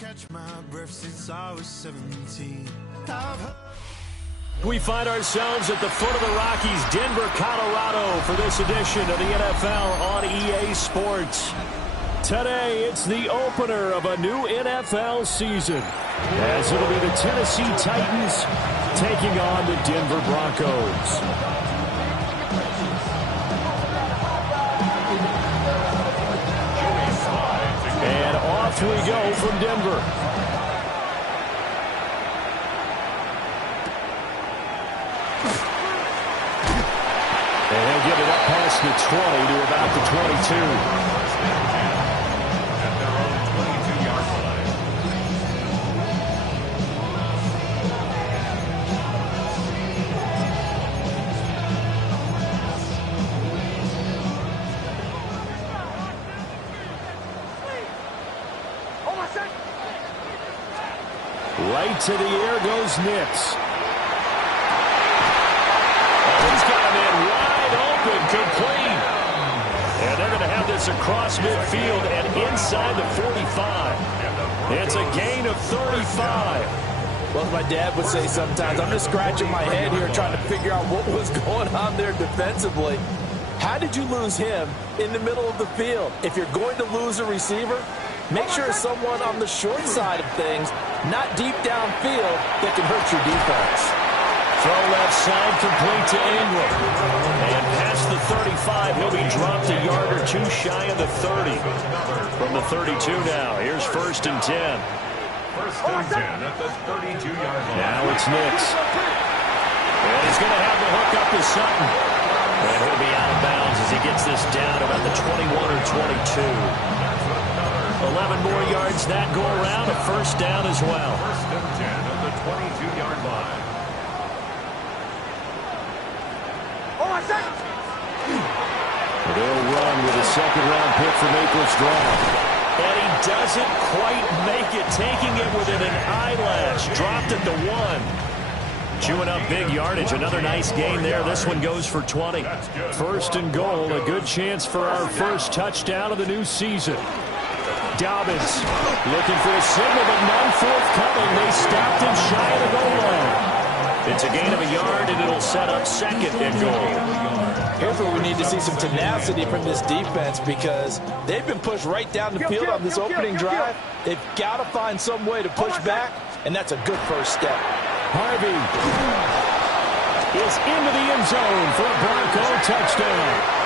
catch my breath since I was 17. We find ourselves at the foot of the Rockies, Denver, Colorado, for this edition of the NFL on EA Sports. Today, it's the opener of a new NFL season, as it'll be the Tennessee Titans taking on the Denver Broncos. And off we go from Denver. And he'll get it up past the 20 to about the 22. Right to the air goes Nix. He's got him in wide open, complete. And they're going to have this across midfield and inside the 45. It's a gain of 35. Well, as my dad would say sometimes, I'm just scratching my head here trying to figure out what was going on there defensively. How did you lose him in the middle of the field? If you're going to lose a receiver, make sure it's someone on the short side of things, not deep downfield, that can hurt your defense. Throw left side, complete to Ingram. And past the 35, he'll be dropped a yard or two shy of the 30. From the 32 now, here's 1st and 10. 1st and 10 at the 32-yard line. Now it's Nix. And he's going to have the hook up to Sutton. And he'll be out of bounds as he gets this down about the 21 or 22. 11 more yards that go around, a 1st down as well. 1st and 10 at the 22-yard line. They'll run with a 2nd-round pick from April's draft. And he doesn't quite make it, taking it within an eyelash. Dropped at the 1. Chewing up big yardage. Another nice gain there. This one goes for 20. 1st and goal. A good chance for our first touchdown of the new season. Dobbins looking for a signal, but none forthcoming. They stopped him shy of the goal line. It's a gain of a yard, and it'll set up 2nd and goal. Here's where we need to see some tenacity from this defense, because they've been pushed right down the field on this opening drive. They've got to find some way to push back, and that's a good first step. Harvey is into the end zone for a Bronco touchdown.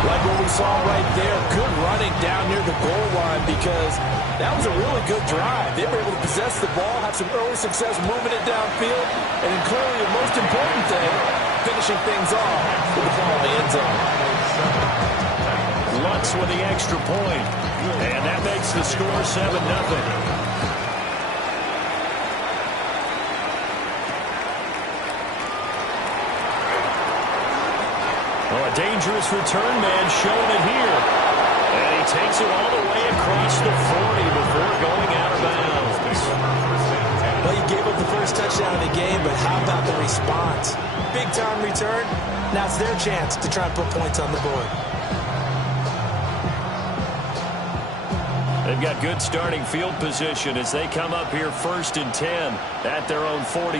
Like what we saw right there, good running down near the goal line, because that was a really good drive. They were able to possess the ball, have some early success moving it downfield, and then clearly the most important thing, finishing things off with the ball in the end zone. Lutz with the extra point, and that makes the score 7-0. Oh, a dangerous return man showing it here. And he takes it all the way across the 40 before going out of bounds. Well, you gave up the first touchdown of the game, but how about the response? Big-time return. Now it's their chance to try and put points on the board. They've got good starting field position as they come up here 1st and 10 at their own 43.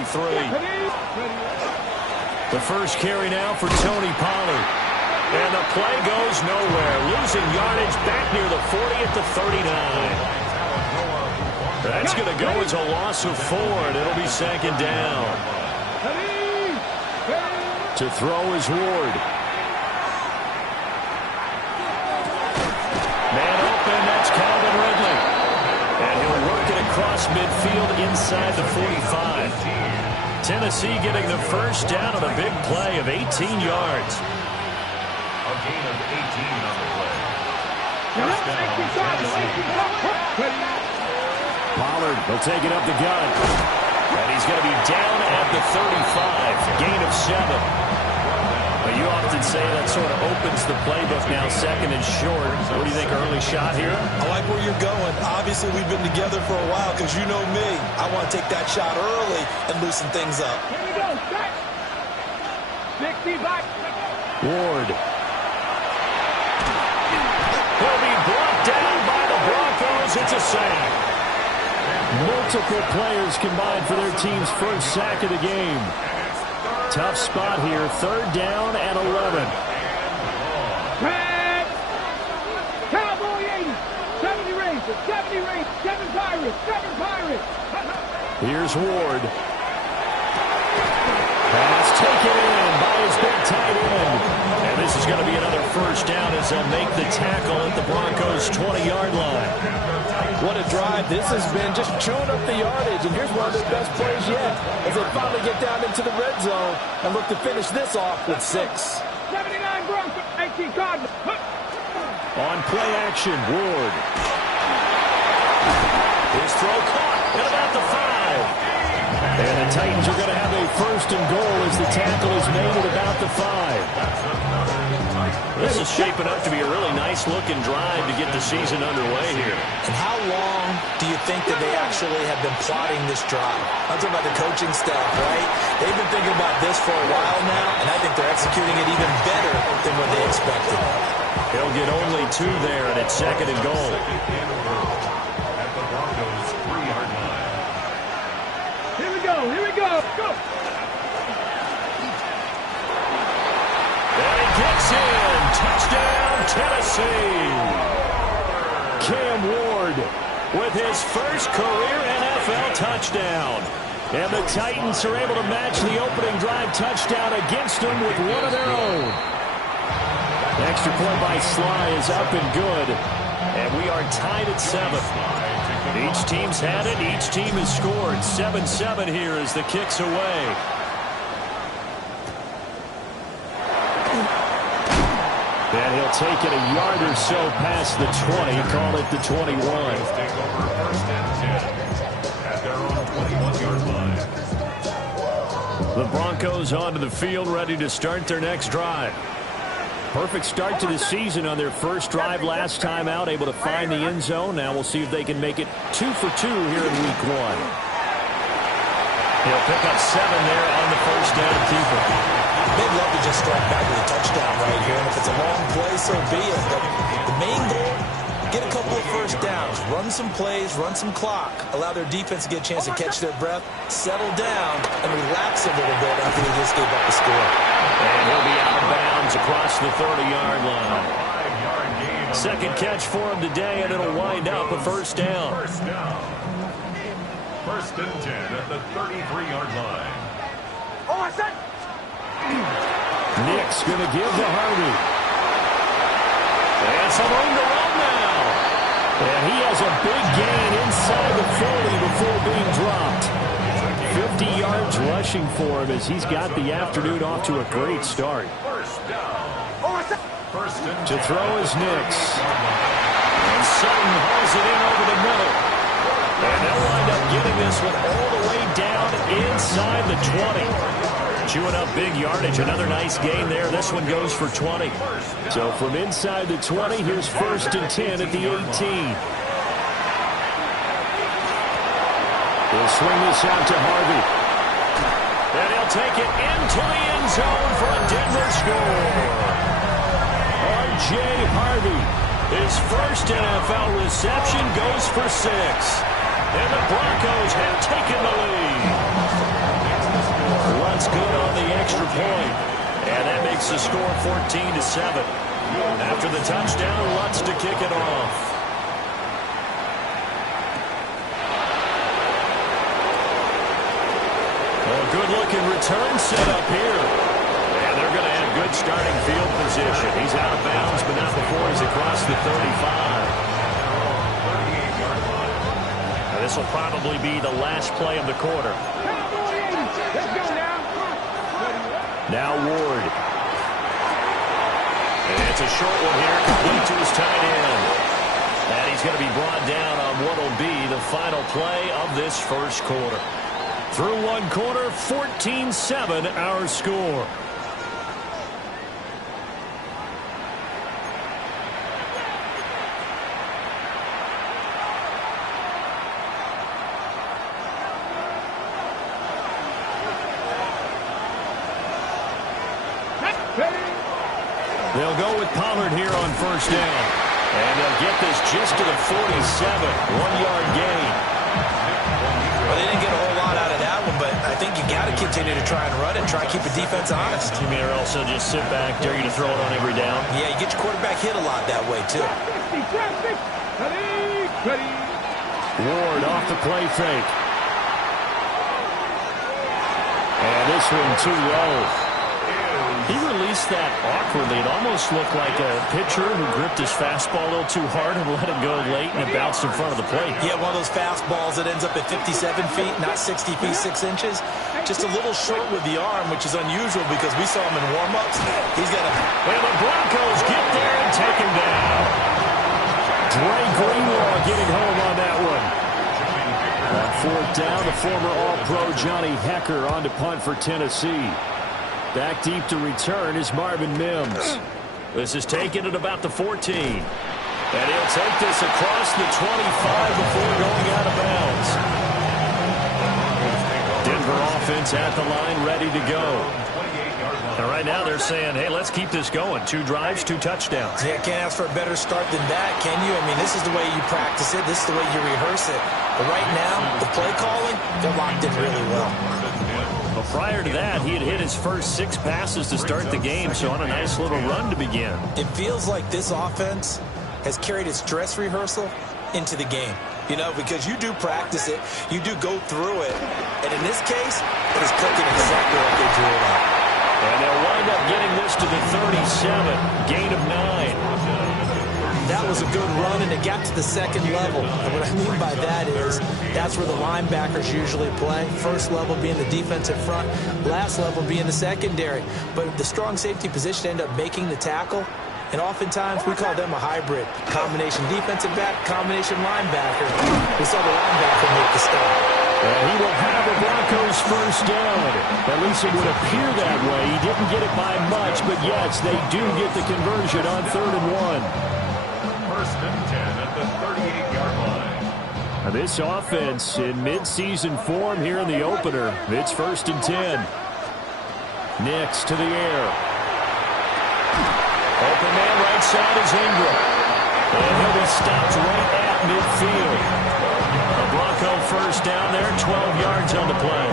The first carry now for Tony Pollard. And the play goes nowhere. Losing yardage back near the 40 at the 39. That's going to go as a loss of 4, and it'll be 2nd down. To throw is Ward. Man open, that's Calvin Ridley. And he'll work it across midfield inside the 45. Tennessee getting the 1st down on a big play of 18 yards. A gain of 18 on the play. 1st down. Pollard will take it up the gut. And he's going to be down at the 35. Gain of 7. But you often say that sort of opens the playbook now, 2nd and short. What do you think, early shot here? I like where you're going. Obviously, we've been together for a while, because you know me. I want to take that shot early and loosen things up. Here we go. Back. 60 back. Ward. He'll be sack. Multiple players combined for their team's first sack of the game. Tough spot here. 3rd down and 11. Cowboy 80. 70 Rangers. 70 Rangers. 7 Pirates. 7 Pirates. Here's Ward. Pass taken in by his big tight end. And this is going to be another first down as they'll make the tackle at the Broncos' 20-yard line. What a drive this has been, just chewing up the yardage. And here's one of their best plays yet as they finally get down into the red zone and look to finish this off with 6. 79 Broncos. 18 Cardinals. On play action, Ward. His throw caught at about the 5. And the Titans are going to have a 1st and goal as the tackle is made at about the 5. This is shaping up to be a really nice-looking drive to get the season underway here. And how long do you think that they actually have been plotting this drive? I'm talking about the coaching staff, right? They've been thinking about this for a while now, and I think they're executing it even better than what they expected. He'll get only 2 there, and it's 2nd and goal. At the Broncos' 3-yard line. Here we go. Here we go. Go. And he gets in. Touchdown, Tennessee. Cam Ward with his first career NFL touchdown. And the Titans are able to match the opening drive touchdown against them with one of their own. The extra point by Sly is up and good. And we are tied at 7. Each team's had it. Each team has scored. 7-7 here as the kick's away. And he'll take it a yard or so past the 20. Call it the 21. Take over 1st and 10 at their own 21-yard line. The Broncos onto the field, ready to start their next drive. Perfect start to the season on their first drive last time out, able to find the end zone. Now we'll see if they can make it 2 for 2 here in week 1. He'll pick up 7 there on the first down keeper. They'd love to just strike back with a touchdown right here, and if it's a long play, so be it. But the main goal, get a couple of first downs, run some plays, run some clock, allow their defense to get a chance to catch their breath, settle down, and relax a little bit after they just gave up the score. And he'll be out of bounds across the 30-yard line. 2nd catch for him today, and it'll wind up a first down. 1st down. 1st and 10 at the 33-yard line. Oh, I said. Nick's going to give to Harvey. And some room to run now. And he has a big gain inside the 40 before being dropped. 50 yards rushing for him as he's got the afternoon off to a great start. 1st down. To throw is Nix. And Sutton hauls it in over the middle. And they'll wind up getting this one all the way down inside the 20. Chewing up big yardage. Another nice gain there. This one goes for 20. So from inside the 20, here's 1st and 10 at the 18. He'll swing this out to Harvey. And he'll take it into the end zone for a Denver score. R.J. Harvey, his first NFL reception goes for 6. And the Broncos have taken the lead. Lutz good on the extra point. And that makes the score 14-7. After the touchdown, Lutz to kick it off. Good-looking return set up here. And they're going to have good starting field position. He's out of bounds, but not before he's across the 35. Now, this will probably be the last play of the quarter. Now Ward. And it's a short one here, complete to his tight end. And he's going to be brought down on what will be the final play of this first quarter. Through one quarter, 14-7 our score. They'll go with Pollard here on 1st down. And they'll get this just to the 47. 1-yard gain. Well, they didn't get a whole lot out of that one, but I think you got to continue to try and run it and try and keep the defense honest. You mean also just sit back, dare you to throw it on every down? Yeah, you get your quarterback hit a lot that way, too. Ward off the play fake. And this one too low. He released that awkwardly. It almost looked like a pitcher who gripped his fastball a little too hard and let it go late, and it bounced in front of the plate. Yeah, one of those fastballs that ends up at 57 feet, not 60 feet, 6 inches. Just a little short with the arm, which is unusual because we saw him in warm-ups. He's got a... And the Broncos get there and take him down. Dre Greenlaw getting home on that one. On fourth down, the former All-Pro Johnny Hekker on to punt for Tennessee. Back deep to return is Marvin Mims. This is taken at about the 14. And he'll take this across the 25 before going out of bounds. Denver offense at the line, ready to go. And right now they're saying, hey, let's keep this going. 2 drives, 2 touchdowns. Yeah, can't ask for a better start than that, can you? I mean, this is the way you practice it. This is the way you rehearse it. But right now, the play calling, they're locked in really well. Well, prior to that, he had hit his first 6 passes to start the game, so on a nice little run to begin. It feels like this offense has carried its dress rehearsal into the game. You know, because you do practice it, you do go through it, and in this case, it is cooking exactly like they drew it up. And they'll wind up getting this to the 37, gain of 9. That was a good run, and it got to the second level. And what I mean by that is that's where the linebackers usually play. First level being the defensive front, last level being the secondary. But the strong safety position ended up making the tackle, and oftentimes we call them a hybrid. Combination defensive back, combination linebacker. We saw the linebacker make the stop. And he will have the Broncos first down. At least it would appear that way. He didn't get it by much, but yes, they do get the conversion on 3rd and 1. First and 10 at the 38-yard line. Now this offense in mid-season form here in the opener. It's 1st and 10. Nix to the air. Open man right side is Ingram. And he'll be stopped right at midfield. A Bronco first down there, 12 yards on the play.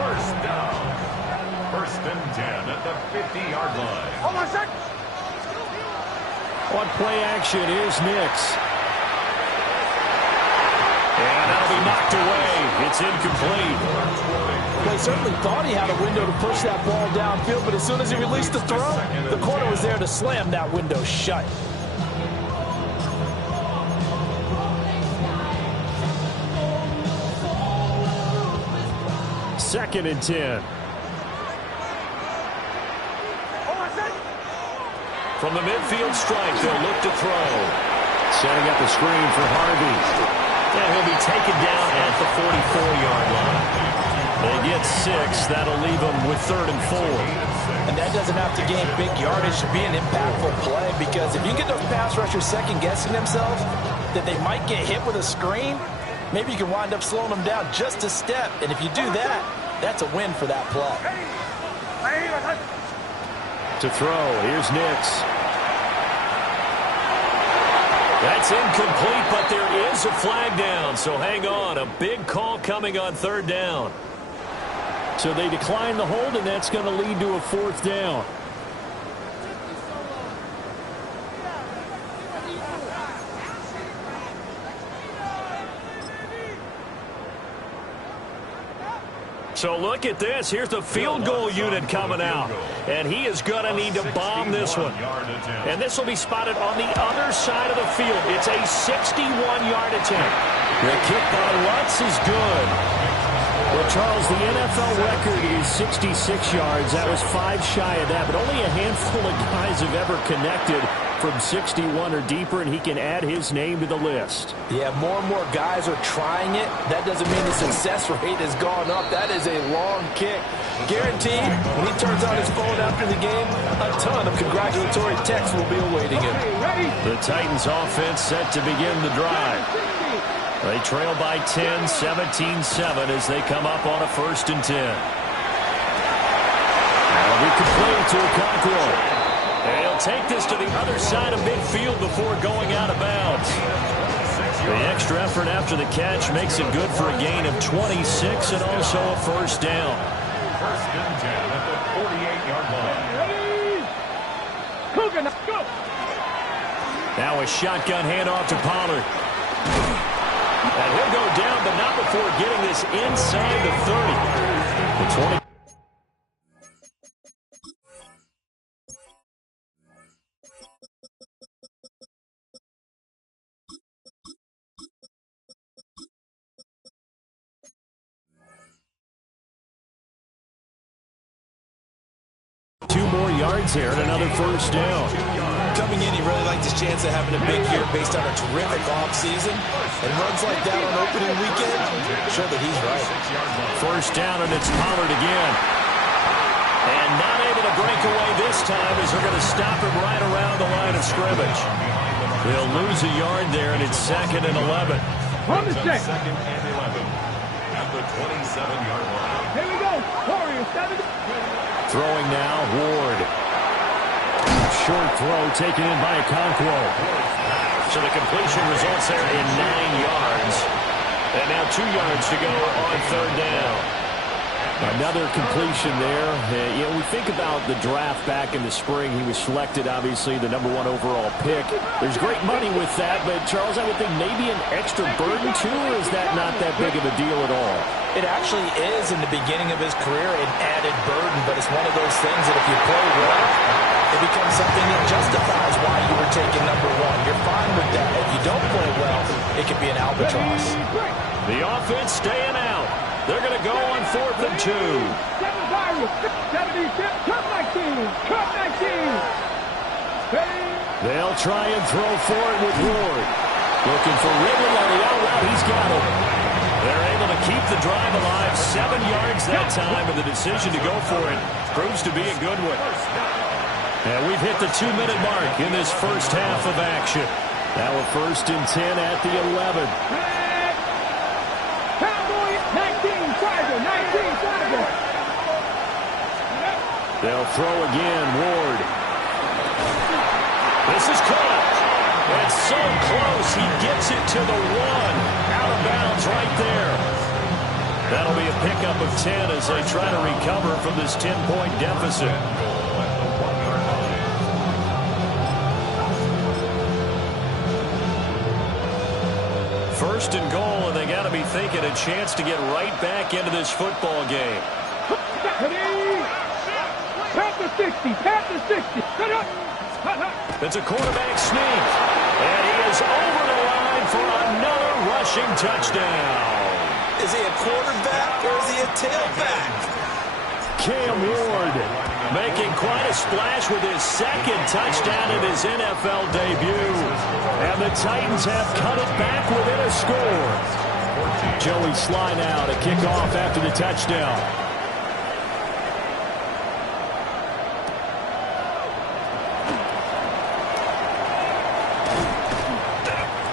First down. First and 10 at the 50-yard line. Hold on a sec. On play action is Nix. And that'll be knocked away. It's incomplete. Well, he certainly thought he had a window to push that ball downfield, but as soon as he released the throw, the corner was there to slam that window shut. Second and 10. From the midfield strike, they'll look to throw. Setting up the screen for Harvey. And he'll be taken down at the 44-yard line. They get 6. That'll leave them with 3rd and 4. And that doesn't have to gain big yardage to be an impactful play, because if you get those pass rushers second-guessing themselves that they might get hit with a screen, maybe you can wind up slowing them down just a step. And if you do that, that's a win for that play. To throw, here's Nix. That's incomplete, but there is a flag down, so hang on. A big call coming on 3rd down. So they decline the hold, and that's going to lead to a 4th down. So look at this. Here's the field goal unit coming out. And he is going to need to bomb this one. And this will be spotted on the other side of the field. It's a 61-yard attempt. The kick by Lutz is good. Well, Charles, the NFL record is 66 yards. That was 5 shy of that. But only a handful of guys have ever connected from 61 or deeper, and he can add his name to the list. Yeah, more and more guys are trying it. That doesn't mean the success rate has gone up. That is a long kick. Guaranteed, when he turns on his phone after the game, a ton of congratulatory texts will be awaiting him. The Titans offense set to begin the drive. They trail by 10, 17-7 as they come up on a 1st and 10. That'll be complete to Okonkwo. And he'll take this to the other side of midfield before going out of bounds. The extra effort after the catch makes it good for a gain of 26 and also a first down. First and 10 at the 48-yard line. Ready? Cougar, let's go. Now a shotgun handoff to Pollard. And he'll go down, but not before getting this inside the 30. The 20. Two more yards here and another first down. Coming in, he really liked his chance of having a big year based on a terrific offseason. And runs like that on opening weekend, sure that he's right. First down, and it's Pollard again. And not able to break away this time as they're going to stop him right around the line of scrimmage. They'll lose a yard there, and it's 2nd and 11. On the check. 2nd and 11 at the 27-yard line. Here we go. Warriors, 7. Throwing now, Ward. Short throw taken in by Okonkwo. So the completion results there in 9 yards. And now 2 yards to go on third down. Another completion there. You know, we think about the draft back in the spring. He was selected, obviously, the #1 overall pick. There's great money with that, but, Charles, I would think maybe an extra burden, too, or is that not that big of a deal at all? It actually is in the beginning of his career an added burden, but it's one of those things that if you play well, it becomes something that justifies why you were taken #1. You're fine with that. If you don't play well, it could be an albatross. The offense staying out. They're going to go on 4th and 2. 7 Pirates, 76, cut 19, cut 19. Ready? They'll try and throw for it with Ward. Looking for Ridley on the out route. He's got it. They're able to keep the drive alive. 7 yards that time, and the decision to go for it proves to be a good one. And we've hit the 2-minute mark in this first half of action. Now a 1st and 10 at the 11. Cowboy, 19, Tiger, 19, Tiger. They'll throw again, Ward. This is caught. It's so close. He gets it to the 1. Out of bounds right there. That'll be a pickup of 10 as they try to recover from this 10-point deficit. First and goal, and they got to be thinking a chance to get right back into this football game. Pat the 60, pat the 60. Cut up. It's a quarterback sneak, and he is over the line for another rushing touchdown. Is he a quarterback or is he a tailback? Cam Ward making quite a splash with his 2nd touchdown in his NFL debut. And the Titans have cut it back within a score. Joey Sly now to kick off after the touchdown.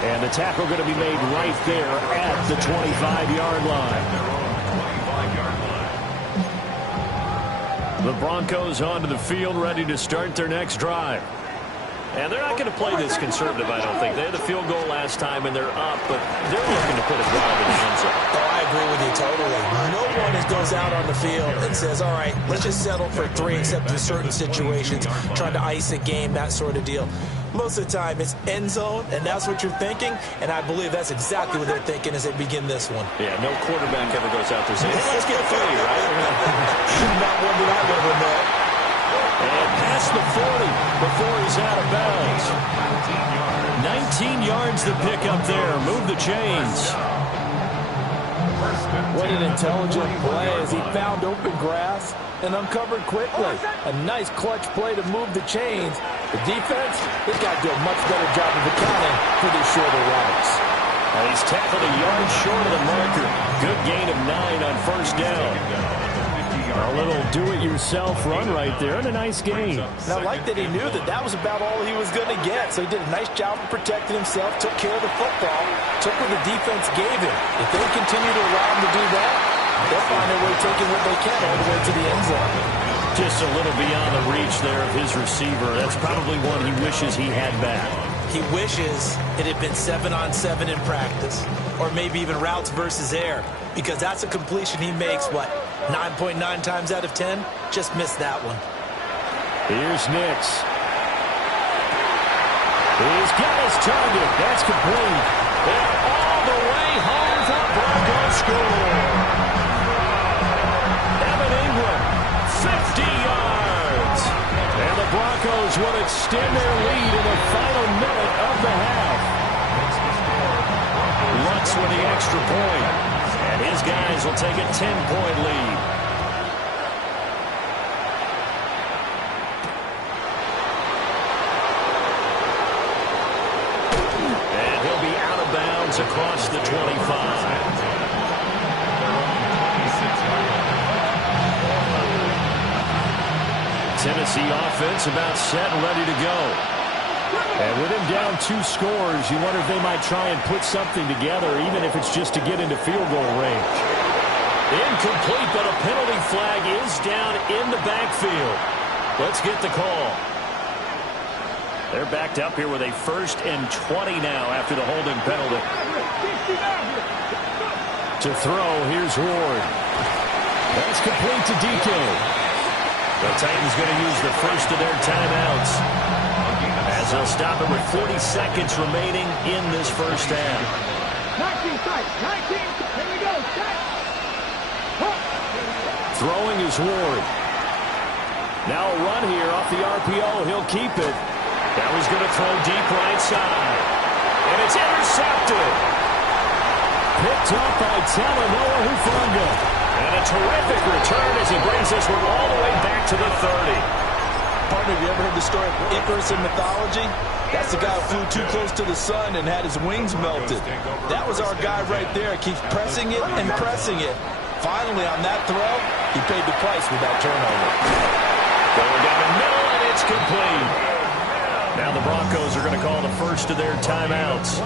And the tackle going to be made right there at the 25-yard line. The Broncos onto the field, ready to start their next drive. And they're not going to play this conservative, I don't think. They had the field goal last time, and they're up, but they're looking to put a drive in the end zone. Oh, I agree with you totally. No one goes out on the field and says, all right, let's just settle for 3, except in certain situations, trying to ice a game, that sort of deal. Most of the time, it's end zone, and that's what you're thinking, and I believe that's exactly what they're thinking as they begin this one. Yeah, no quarterback ever goes out there saying, hey, let's get 3, right? Not one that I've ever met. And past the 40 before he's out of bounds. 19 yards to pick up there. Move the chains. What an intelligent play as he found open grass and uncovered quickly. A nice clutch play to move the chains. The defense, they've got to do a much better job of accounting for these shorter routes. He's tackled a yard short of the marker. Good gain of 9 on first down. A little do-it-yourself run right there and a nice gain. And I like that he knew that that was about all he was going to get. So he did a nice job of protecting himself, took care of the football, took what the defense gave him. If they continue to allow him to do that, they'll find their way taking what they can all the way to the end zone. Just a little beyond the reach there of his receiver. That's probably one he wishes he had back. He wishes it had been 7-on-7 in practice, or maybe even routes versus air, because that's a completion he makes, 9.9 times out of 10? Just missed that one. Here's Nix. He's got his target. That's complete. And all the way home for Broncos score. Evan Ingram, 50 yards. And the Broncos will extend their lead in the final minute of the half. Lutz with the extra point. And his guys will take a 10-point lead. Across the 25. Tennessee offense about set and ready to go. And with him down 2 scores, you wonder if they might try and put something together, even if it's just to get into field goal range. Incomplete, but a penalty flag is down in the backfield. Let's get the call. They're backed up here with a 1st and 20 now after the holding penalty. To throw, here's Ward. That's complete to DK. The Titans going to use the first of their timeouts, as they'll stop it with 40 seconds remaining in this first half. 19 sight, 19, here we go, Throwing is Ward. Now a run here off the RPO. He'll keep it. Now he's going to throw deep right side. And it's intercepted. Picked up by Talanoa Hufanga. And a terrific return as he brings this one all the way back to the 30. Partner, have you ever heard the story of Icarus in mythology? That's the guy who flew too close to the sun and had his wings melted. That was our guy right there. Keeps pressing it and pressing it. Finally, on that throw, he paid the price with that turnover. Going down the middle, and it's complete. Now the Broncos are going to call the first of their timeouts.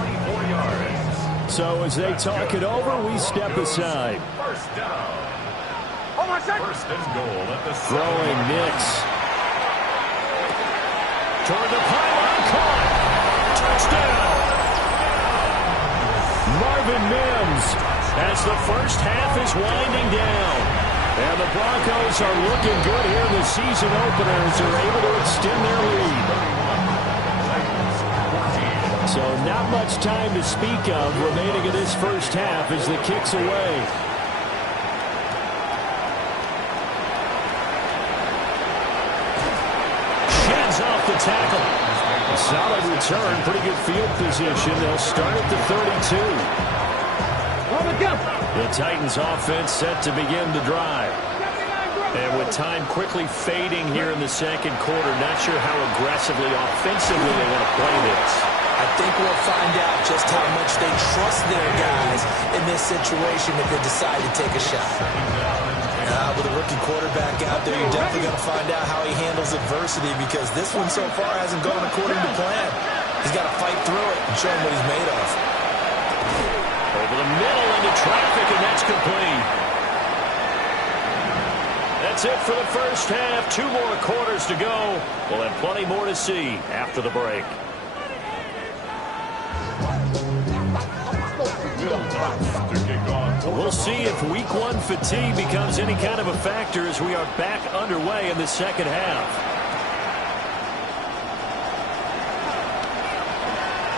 So as they talk it over, we step aside. First down. First and goal at the throwing Nix. Toward the pylon, caught. Touchdown. Marvin Mims as the first half is winding down. And the Broncos are looking good here in the season opener as they're able to extend their lead. So not much time to speak of remaining in this first half as the kick's away. Sheds off the tackle. A solid return, pretty good field position. They'll start at the 32. The Titans offense set to begin the drive. And with time quickly fading here in the second quarter, not sure how aggressively, offensively they want to play this. I think we'll find out just how much they trust their guys in this situation if they decide to take a shot. With a rookie quarterback out there, you're definitely going to find out how he handles adversity, because this one so far hasn't gone according to plan. He's got to fight through it and show him what he's made of. Over the middle into traffic, and that's complete. That's it for the first half. 2 more quarters to go. We'll have plenty more to see after the break. We'll see if week 1 fatigue becomes any kind of a factor as we are back underway in the second half.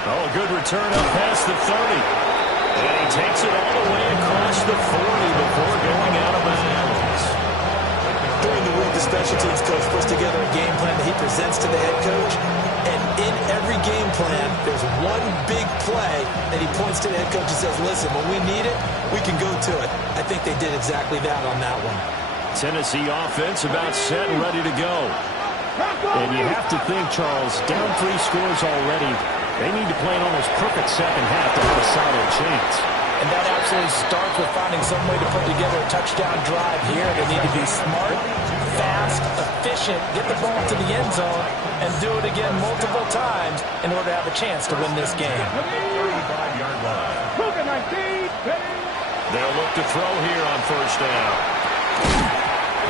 Oh, a good return up past the 30. And he takes it all the way across the 40 before going out of bounds. During the week, the special teams coach puts together a game plan that he presents to the head coach. And in every game plan, there's one big play that he points to the head coach and says, listen, when we need it, we can go to it. I think they did exactly that on that one. Tennessee offense about set and ready to go. And you have to think, Charles, down 3 scores already. They need to play an almost perfect second half to have a solid chance. And that absolutely starts with finding some way to put together a touchdown drive here. They need to be smart, fast, efficient, get the ball to the end zone, and do it again multiple times in order to have a chance to win this game. 35-yard line. They'll look to throw here on first down.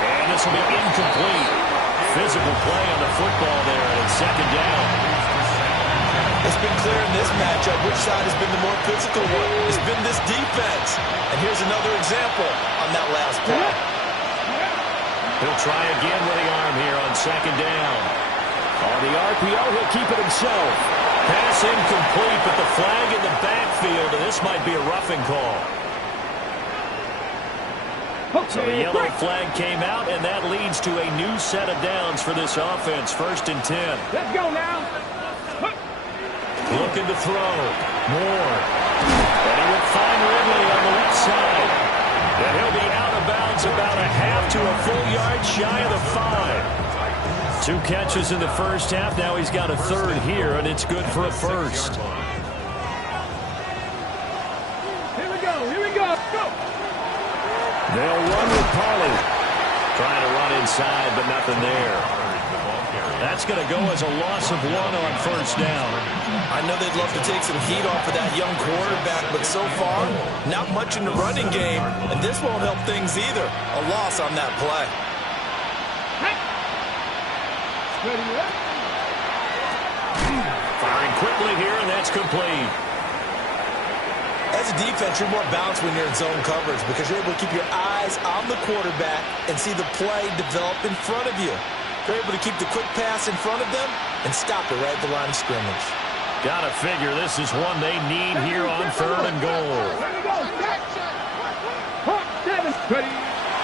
And this will be incomplete. Physical play on the football there, and it's second down. It's been clear in this matchup which side has been the more physical one. It's been this defense. And here's another example on that last play. He'll try again with the arm here on second down. On the RPO, he'll keep it himself. Pass incomplete, but the flag in the backfield, and this might be a roughing call. So the yellow flag came out, and that leads to a new set of downs for this offense. 1st and 10. Let's go now. Looking to throw. Moore. And he will find Ridley on the left side. And he'll be out of bounds about a half to a full yard shy of the 5. 2 catches in the first half. Now he's got a third here, and it's good for a first. Here we go. Here we go. Go. They'll run with Pollard. Trying to run inside, but nothing there. That's going to go as a loss of 1 on first down. I know they'd love to take some heat off of that young quarterback, but so far, not much in the running game, and this won't help things either. A loss on that play. Firing quickly here, and that's complete. As a defense, you're more balanced when you're in zone coverage because you're able to keep your eyes on the quarterback and see the play develop in front of you. They're able to keep the quick pass in front of them and stop it right at the line of scrimmage. Gotta figure this is one they need here on 3rd and goal.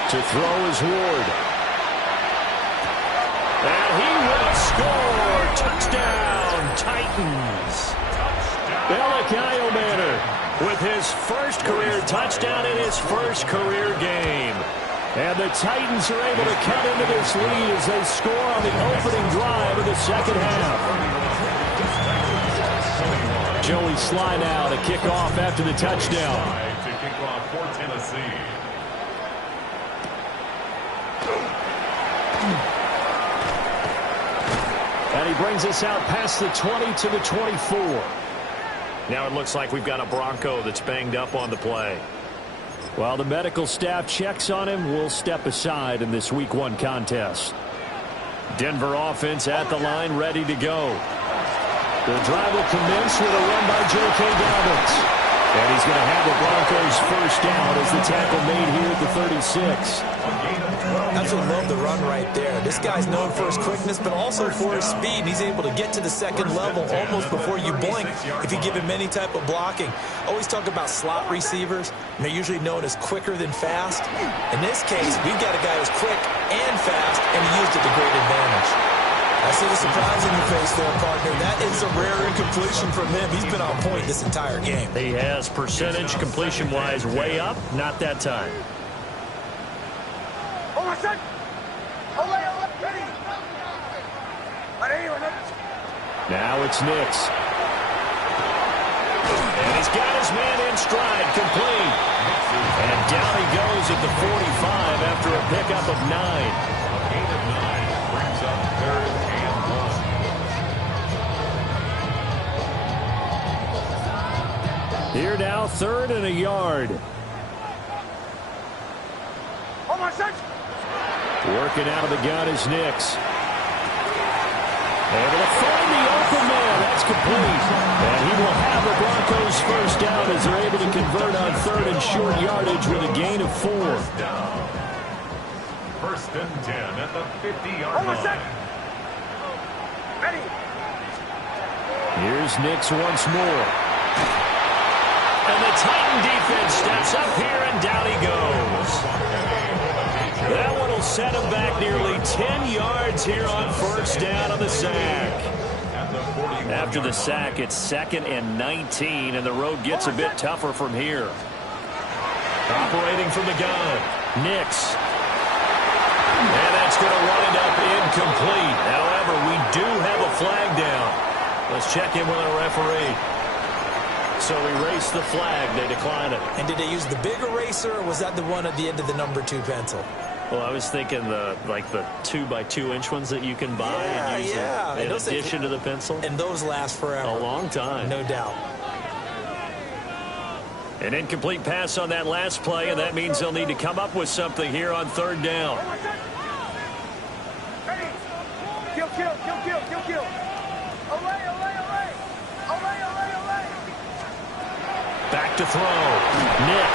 To throw is Ward. And he will score. Touchdown, Titans. Alec Eilmanor with his first career touchdown in his first career game. And the Titans are able to cut into this lead as they score on the opening drive of the second half. Joey Sly now to kick off after the touchdown. To kick off for Tennessee. And he brings us out past the 20 to the 24. Now it looks like we've got a Bronco that's banged up on the play. While the medical staff checks on him, we'll step aside in this Week 1 contest. Denver offense at the line, ready to go. The drive will commence with a run by J.K. Dobbins. And he's going to have the Broncos first down as the tackle made here at the 36. Absolutely love the run right there. This guy's known for his quickness, but also for his speed. He's able to get to the second level almost before you blink if you give him any type of blocking. Always talk about slot receivers, and they're usually known as quicker than fast. In this case, we've got a guy who's quick and fast, and he used it to great advantage. I see the surprise in your face there, partner. That is a rare incompletion from him. He's been on point this entire game. He has percentage completion-wise way up, not that time. Now it's Nix. And he's got his man in stride, complete. And down he goes at the 45 after a pickup of 9. Gain of 9 brings up 3rd and 1. Here now, 3rd and a yard. Working out of the gun is Nix. Able to find the open man. That's complete. And he will have the Broncos first down as they're able to convert on 3rd and short yardage with a gain of 4. 1st and 10 at the 50-yard line. Here's Nix once more. And the Titan defense steps up here, and down he goes. That one will set him back nearly 10 yards here on first down on the sack. After the sack, it's 2nd and 19, and the road gets a bit tougher from here. Operating from the gun, Nix. And that's going to wind up incomplete. However, we do have a flag down. Let's check in with our referee. So erase the flag. They decline it. And did they use the big eraser, or was that the one at the end of the number 2 pencil? Well, I was thinking the 2x2-inch ones that you can buy and use in addition to the pencil. And those last forever. A long time. No doubt. An incomplete pass on that last play, and that means they'll need to come up with something here on third down. Kill. Back to throw. Nix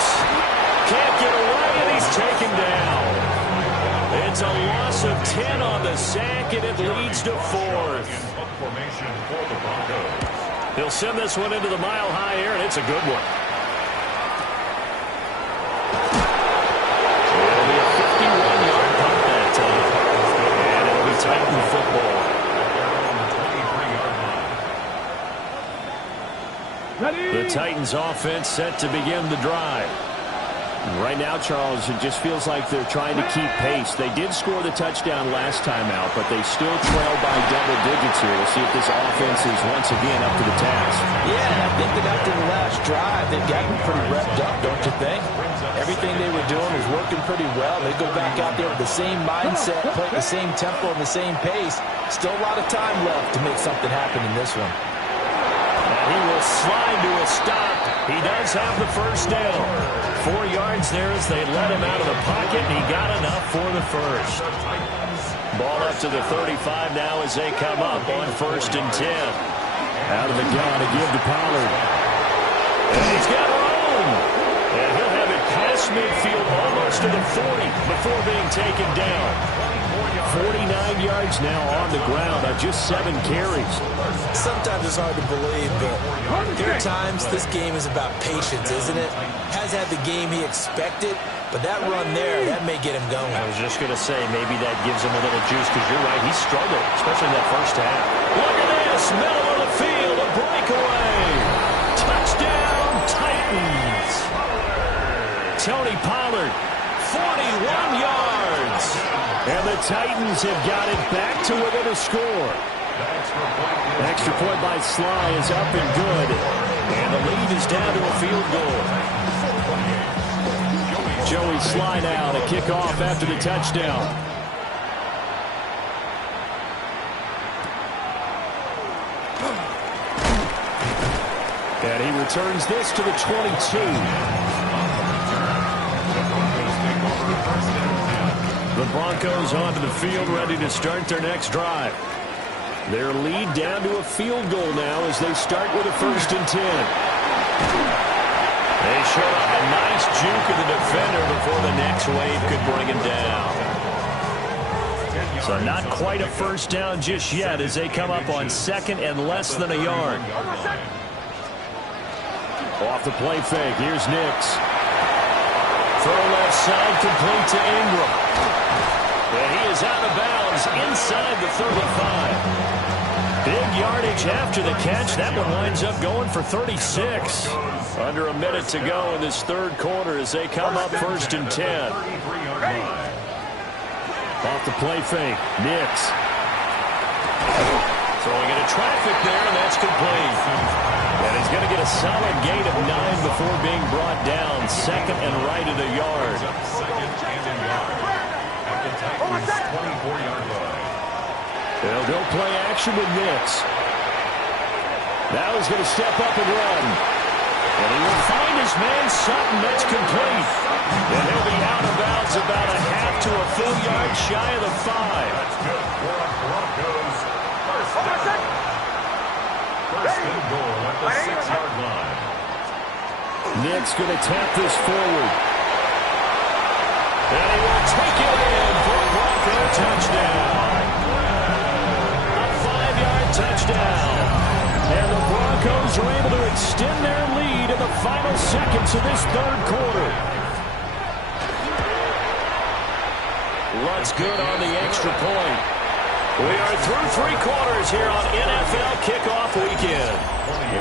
can't get away, and he's taken down. It's a loss of 10 on the sack, and it leads to fourth. Formation for the Broncos. He'll send this one into the mile-high air, and it's a good one. It'll be a 51-yard punt that time. And it'll be Titan football. The Titans offense set to begin the drive. Right now, Charles, it just feels like they're trying to keep pace. They did score the touchdown last time out, but they still trail by double digits here. We'll see if this offense is once again up to the task. Yeah, and I think that after the last drive, they've gotten pretty revved up, don't you think? Everything they were doing was working pretty well. They go back out there with the same mindset, playing the same tempo and the same pace. Still a lot of time left to make something happen in this one. He will slide to a stop. He does have the first down. 4 yards there as they let him out of the pocket, and he got enough for the first. Ball up to the 35 now as they come up on 1st and 10. Out of the gun to give to Pollard. And he's got room. And he'll have it past midfield almost to the 40 before being taken down. 49 yards now on the ground on just 7 carries. Sometimes it's hard to believe, but there are times this game is about patience, isn't it? Has had the game he expected, but that run there, that may get him going. I was just going to say, maybe that gives him a little juice, because you're right, he struggled, especially in that first half. Look at this, middle of the field, a breakaway. Touchdown, Titans. Tony Pollard, 41 yards. And the Titans have got it back to within a score. Extra point by Sly is up and good. And the lead is down to a field goal. Joey Sly now to kick off after the touchdown. And he returns this to the 22. The Broncos onto the field, ready to start their next drive. Their lead down to a field goal now as they start with a 1st and 10. They showed off a nice juke of the defender before the next wave could bring him down. So not quite a first down just yet as they come up on 2nd and less than a yard. Off the play fake, here's Nix. Throw left side, complete to Ingram. And he is out of bounds inside the 35. Big yardage after the catch. That one winds up going for 36. Under a minute to go in this 3rd quarter as they come up 1st and 10. Off the play fake, Nix. Throwing into traffic there, and that's complete. And he's going to get a solid gain of 9 before being brought down. 2nd and right at a yard. They'll go play action with Nix. Now he's going to step up and run. And he will find his man Sutton. That's complete. And he'll be out of bounds about a half to a full yard shy of the 5. That's good for our Broncos. First and goal at the 6-yard line. Nix going to tap this forward. And he will take it in for a Bronco touchdown. A 5-yard touchdown. And the Broncos are able to extend their lead in the final seconds of this 3rd quarter. Looks good on the extra point. We are through 3 quarters here on NFL Kickoff Weekend.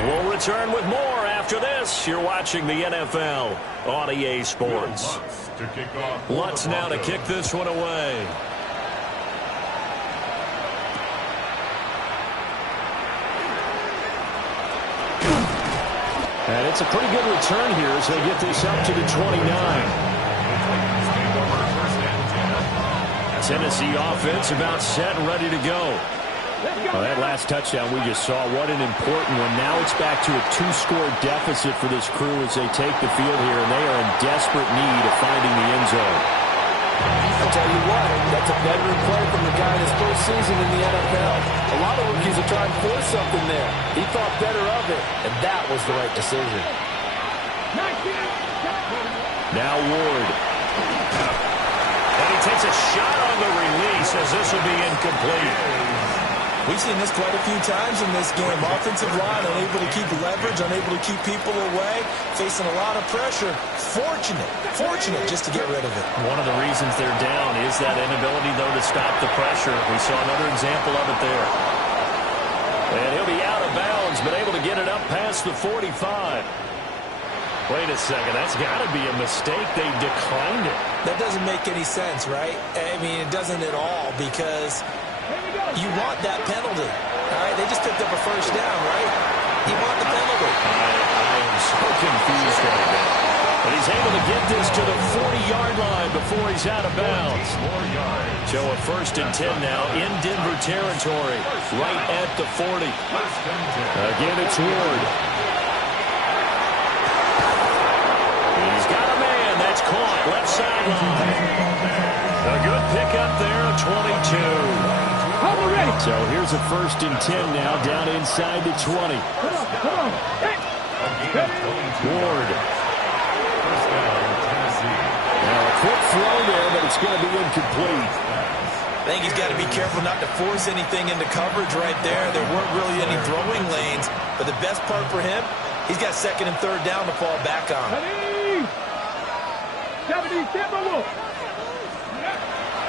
We'll return with more after this. You're watching the NFL on EA Sports. Lutz now to kick this one away. And it's a pretty good return here as they get this up to the 29. Tennessee offense about set and ready to go. Well, that last touchdown we just saw, what an important one. Now it's back to a 2-score deficit for this crew as they take the field here, and they are in desperate need of finding the end zone. I'll tell you what, that's a veteran play from the guy in his first season in the NFL. A lot of rookies are trying to force something there. He thought better of it, and that was the right decision. Now Ward. And he takes a shot on the release as this will be incomplete. We've seen this quite a few times in this game. Offensive line unable to keep leverage, unable to keep people away, facing a lot of pressure. Fortunate just to get rid of it. One of the reasons they're down is that inability, though, to stop the pressure. We saw another example of it there. And he'll be out of bounds, but able to get it up past the 45. Wait a second, that's got to be a mistake. They declined it. That doesn't make any sense, right? I mean, it doesn't at all, because you want that penalty. All right, they just picked up a first down, right? You want the penalty. I am so confused right now. But he's able to get this to the 40-yard line before he's out of bounds. So a 1st and 10 now in Denver territory, right at the 40. Again, it's Ward. He's got a man. That's caught. Left sideline. A good pickup there, a 22. So here's a 1st and 10 now, down inside the 20. Ward. Now a quick throw there, but it's going to be incomplete. I think he's got to be careful not to force anything into coverage right there. There weren't really any throwing lanes, but the best part for him, he's got 2nd and 3rd down to fall back on.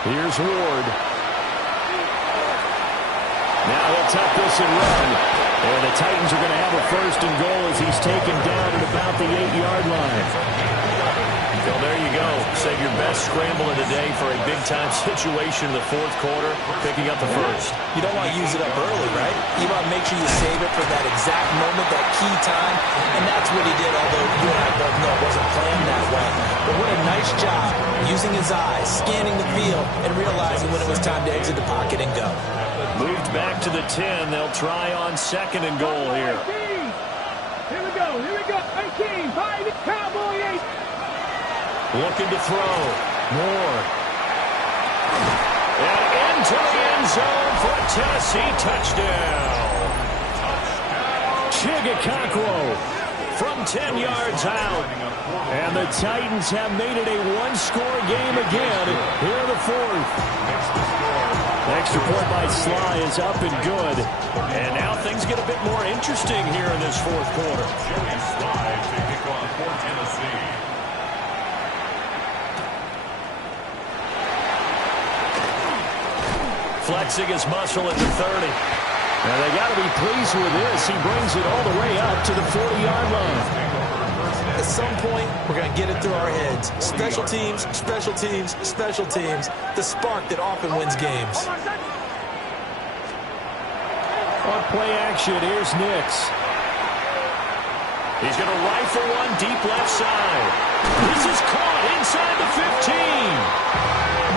Here's Ward. Now he'll tuck this and run. And the Titans are going to have a 1st and goal as he's taken down at about the 8-yard line. So there you go. Save your best scramble of the day for a big-time situation in the 4th quarter, picking up the 1st. You don't want to use it up early, right? You want to make sure you save it for that exact moment, that key time. And that's what he did, although you and I both know it wasn't planned that way. But what a nice job using his eyes, scanning the field, and realizing when it was time to exit the pocket and go. Moved back to the 10. They'll try on 2nd and goal here. Here we go. 18, by the Cowboy 8. Looking to throw. Moore. And into the end zone for a Tennessee touchdown. Chigakakwo from 10 yards out. And the Titans have made it a 1-score game again here in the 4th. Extra point by Sly is up and good. And now things get a bit more interesting here in this 4th quarter. Joey Sly to kick off for Tennessee. Flexing his muscle at the 30. Now they got to be pleased with this. He brings it all the way up to the 40-yard line. At some point, we're going to get it through our heads. Special teams, special teams, special teams. The spark that often wins games. On play action, here's Nix. He's going to rifle one deep left side. This is caught inside the 15.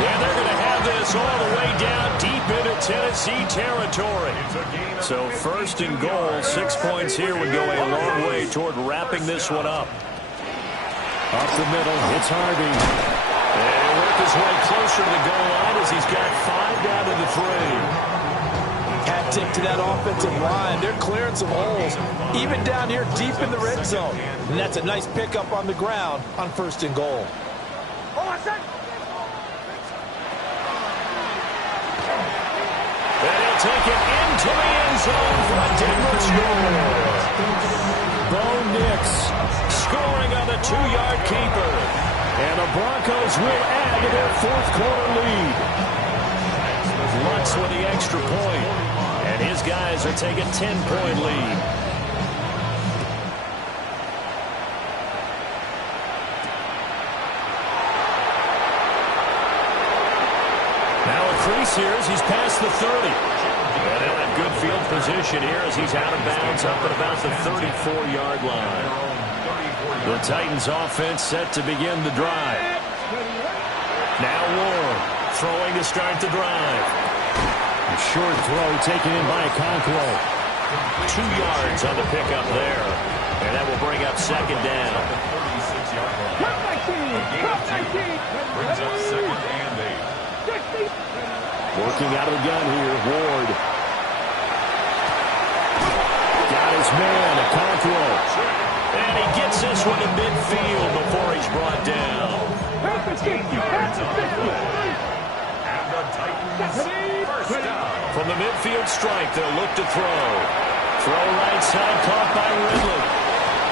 And they're going to have this all the way down deep into Tennessee territory. So 1st and goal, 6 points here would go a long way toward wrapping this one up. Up the middle, it's Harvey. And he'll work his way closer to the goal line as he's got 5 down to the 3. Hat tip to that offensive line. They're clearing some holes, even down here deep in the red zone. And that's a nice pickup on the ground on 1st and goal. And he'll take it into the end zone for a Denver score. Bo Nix scoring on the 2-yard keeper. And the Broncos will add to their 4th quarter lead. Lutz with the extra point. And his guys are taking 10-point lead. Now a crease here as he's past the 30. And in a good field position here as he's out of bounds up at about the 34-yard line. The Titans offense set to begin the drive. Now Ward throwing to start the drive. short throw taken in by Okonkwo. 2 yards on the pickup there. And that will bring up second down. Top 19. Top 19. Brings up second and 8. 60. Working out of the gun here, Ward. Got his man, Okonkwo. And he gets this one to midfield before he's brought down. Top 60. Top 60. And the Titans first down. From the midfield strike, they'll look to throw. Throw right side, caught by Ridley.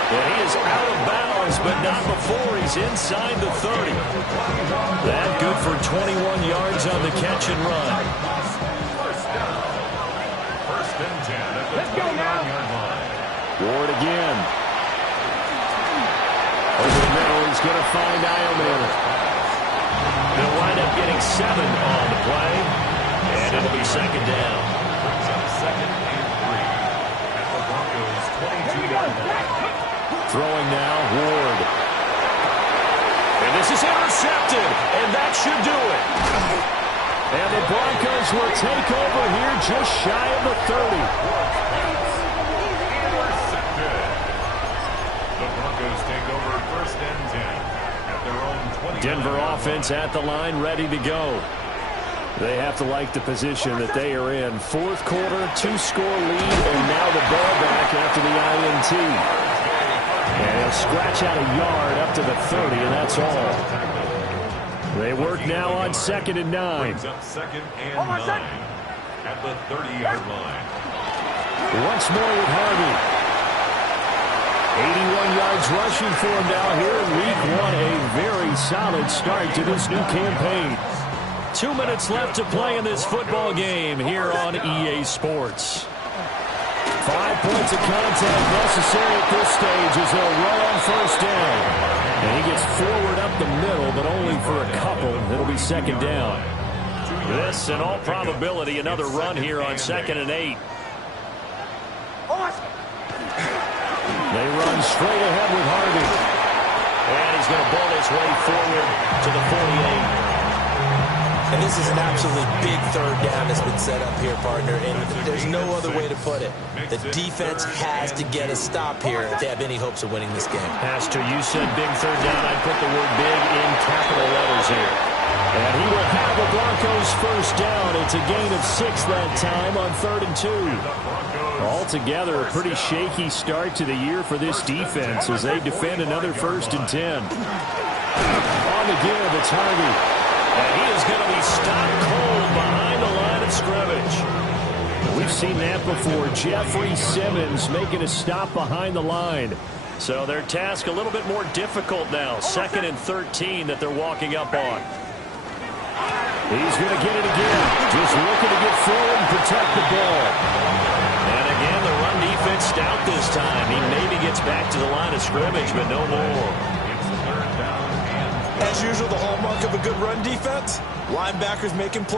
And he is out of bounds, but not before he's inside the 30. That good for 21 yards on the catch and run. First down. First and 10 at the Let's go now. 29-yard line. Ward again. Over the middle, he's going to find Eilman. They'll wind up getting 7 on the play, and it'll be second down. Brings up second and 3 at the Broncos 22-yard line. Throwing now, Ward. And this is intercepted, and that should do it. And the Broncos will take over here just shy of the 30. Intercepted. The Broncos take over first and 10 at their own 20. Denver offense at the line, ready to go. They have to like the position that they are in. Fourth quarter, 2-score lead, and now the ball back after the INT. And he'll scratch out a yard up to the 30, and that's all. They work now on second and 9. Brings up second and 9 at the 30-yard line. Once more with Harvey. 81 yards rushing for him now here in week 1. A very solid start to this new campaign. 2 minutes left to play in this football game here on EA Sports. 5 points of contact necessary at this stage as they'll run on first down. And he gets forward up the middle, but only for a couple. It'll be second down. This, in all probability, another run here on second and 8. They run straight ahead with Harvey. And he's going to ball his way forward to the 48. And this is an absolutely big third down that's been set up here, partner, and there's no other way to put it. The defense has to get a stop here if they have any hopes of winning this game. Pastor, you said big third down. I put the word big in capital letters here. And he will have the Broncos first down. It's a gain of 6 that time on 3rd and 2. Altogether, a pretty shaky start to the year for this defense as they defend another 1st and 10. On the give, it's Harvey. And he is going to be stopped cold behind the line of scrimmage. We've seen that before. Jeffrey Simmons making a stop behind the line. So their task a little bit more difficult now. 2nd and 13 that they're walking up on. He's going to get it again. Just looking to get forward and protect the ball. And again, the run defense stout this time. He maybe gets back to the line of scrimmage, but no more. As usual, the hallmark of a good run defense, linebackers making plays.